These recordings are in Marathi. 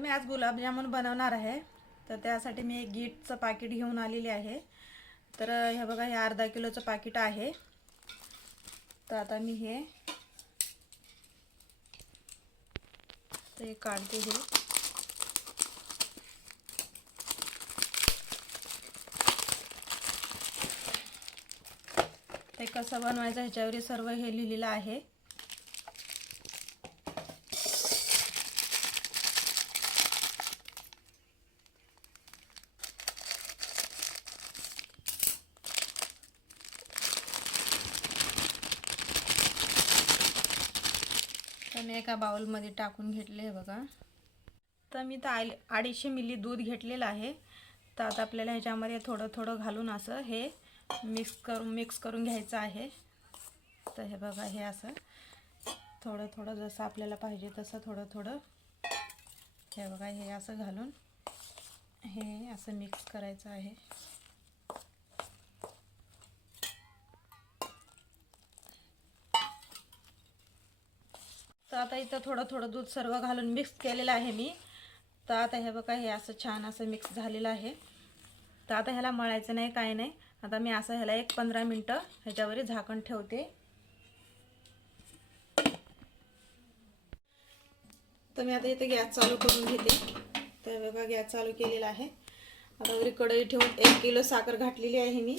तर मी आज गुलाबजामुन बनवणार आहे. तर त्यासाठी मी एक गीटचं पाकिट घेऊन आलेली आहे. तर हे बघा, हे अर्धा किलोचं पाकिट आहे. तर आता मी हे काढते. ते कसं बनवायचं ह्याच्यावर सर्व हे लिहिलेलं आहे. तर मी एका बाउलमध्ये टाकून घेतले आहे बघा. तर मी तर 250 मिली दूध घेतलेलं आहे. तर आता आपल्याला ह्याच्यामध्ये थोडं थोडं घालून असं हे मिक्स करून घ्यायचं आहे. तर हे बघा, हे असं थोडं थोडं जसं आपल्याला पाहिजे तसं थोडं थोडं हे बघा, हे असं घालून हे असं मिक्स करायचं आहे. तर आता इथं थोडं थोडं दूध सर्व घालून मिक्स केलेलं आहे मी. तर आता हे बघा, हे असं छान असं मिक्स झालेलं आहे. तर आता ह्याला मळायचं नाही, काय नाही. आता मी असं ह्याला 15 मिनटं ह्याच्यावर झाकण ठेवते. तर मी आता इथे गॅस चालू करून घेते. तर बघा, गॅस चालू केलेला आहे. आता वरी कढई ठेवून 1 किलो साखर घातलेली आहे मी.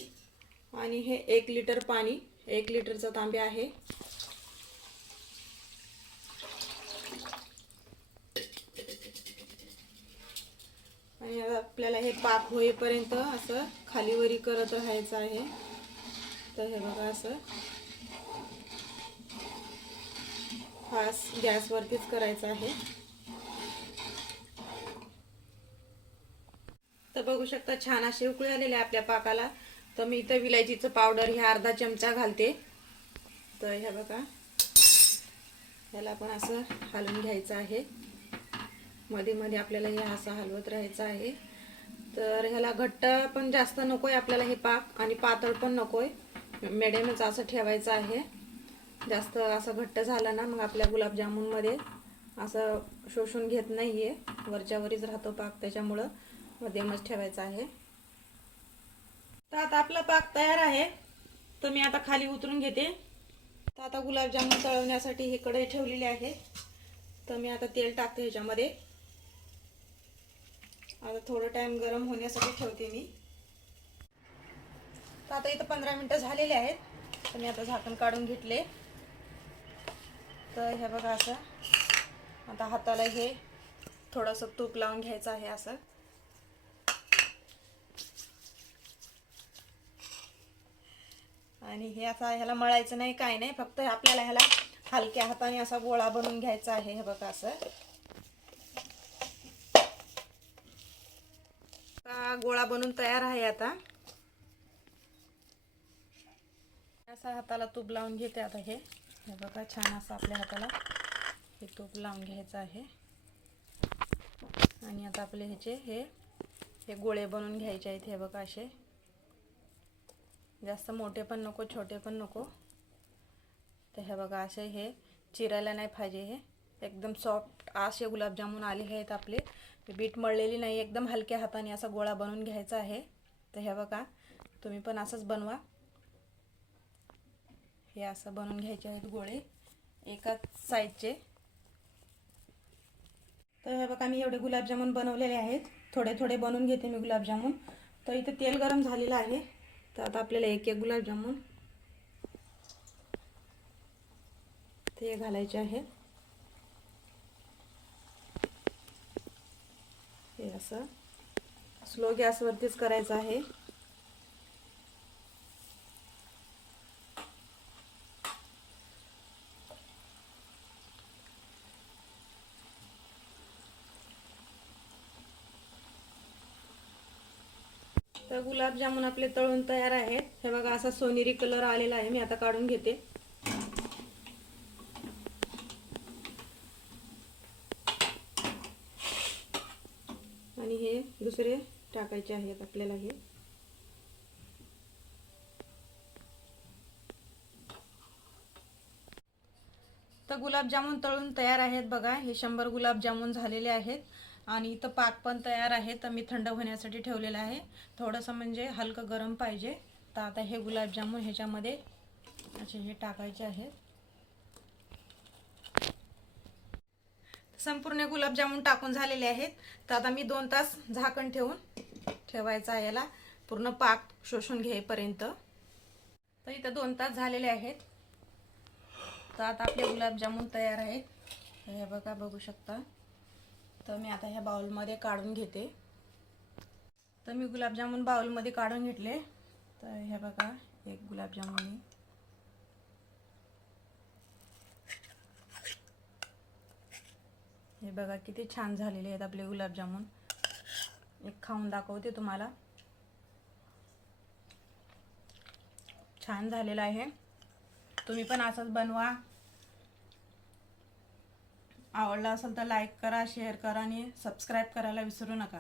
आणि हे 1 लिटर पाणी, 1 लिटरचा तांबे आहे. आणि आपल्याला हे पाक होईपर्यंत असं खाली वरी करत राहायचं आहे. तर हे बघा, असं फास्ट गॅसवरतीच करायचं आहे. तर बघू शकता, छान असे उकळी आलेले आपल्या पाकाला. तर मी इथं विलायचीचं पावडर हे अर्धा चमचा घालते. तर हे बघा, ह्याला पण असं हलवून घ्यायचं आहे. मध्ये मध्ये आपल्याला हे असं हलवत राहायचं आहे. तर ह्याला घट्ट पण जास्त नकोय आपल्याला हे पाक, आणि पातळ पण नकोय, मिडियमच असं ठेवायचं आहे. जास्त असं घट्ट झालं ना मग आपल्या गुलाबजामुनमध्ये असं शोषून घेत नाहीये, वरच्यावरच राहतो पाक. त्याच्यामुळं मध्यमच ठेवायचा आहे. तर आता आपला पाक तयार आहे. तर मी आता खाली उतरून घेते. तर आता गुलाबजामुन तळवण्यासाठी ही कढई ठेवलेली आहे. तर मी आता तेल टाकते ह्याच्यामध्ये. आता थोडं टाइम गरम होण्यासाठी ठेवते मी. तर आता इथं 15 मिनिटं झालेले आहेत. तर मी आता झाकण काढून घेतले. तर हे बघा, असं आता हाताला हे थोडंसं तूप लावून घ्यायचं आहे असं. आणि हे असं ह्याला मळायचं नाही, काय नाही, फक्त आपल्याला ह्याला हलक्या हाताने असा गोळा बनवून घ्यायचा आहे. हे बघा, असं गोळा बनवून तयार आहे. आता असा हाताला तूप लावून घेते. आता हे बघा, छान असं आपल्या हाताला हे तूप लावून घ्यायचं आहे. आणि आता आपले ह्याचे हे गोळे बनवून घ्यायचे आहेत. हे बघा, असे जास्त मोठे पण नको, छोटे पण नको. तर हे बघा, असे हे चिरायला नाही पाहिजे. हे एकदम सॉफ्ट असे गुलाबजामुन आले आहेत आपले. बीट मळलेली नाही, एकदम हलक्या हाताने असा गोळा बनवून घ्यायचा आहे. तर हे बघा, तुम्ही पण असंच बनवा. हे असं बनवून घ्यायचे आहेत गोळे एकाच साईजचे. तर हे बघा, मी एवढे गुलाबजामुन बनवलेले आहेत. थोडे थोडे बनवून घेते मी गुलाबजामुन. तर इथे तेल गरम झालेलं आहे. तर आता आपल्याला एक एक गुलाबजामुन ते घालायचे आहे. हे असं स्लो गॅसवरतीच करायचं आहे. तर गुलाबजामुन आपले तळून तयार आहेत. हे बघा, असा सोनेरी कलर आलेला आहे. मी आता काढून घेते. आणि हे दुसरे टाकायचे आहेत आपल्याला. हे तर गुलाबजामुन तळून तयार आहेत. बघा, हे 100 गुलाबजामुन झालेले आहेत. आणि इथं पाक पण तयार आहे, तर मी थंड होण्यासाठी ठेवलेलं आहे. थोडंसं म्हणजे हलकं गरम पाहिजे. तर आता हे गुलाबजामुन ह्याच्यामध्ये असे हे टाकायचे आहेत. संपूर्ण गुलाबजामुन टाकून झालेले आहेत. तर आता मी 2 तास झाकण ठेवायचं आहे याला पूर्ण पाक शोषून घेईपर्यंत. तर इथं 2 तास झालेले आहेत. तर आता आपले गुलाबजामुन तयार आहेत. हे बघा, बघू शकता. तर मी आता ह्या बाउलमध्ये काढून घेते. तर मी गुलाबजामुन बाउलमध्ये काढून घेतले. तर हे बघा, एक गुलाबजामुन हे बघा किती छान झालेले आहेत आपले गुलाबजामुन. एक खाऊन दाखवते तुम्हाला. छान झालेला आहे. तुम्ही पण असंच बनवा. आवडला असेल तर लाईक करा, शेअर करा आणि सबस्क्राईब करायला विसरू नका.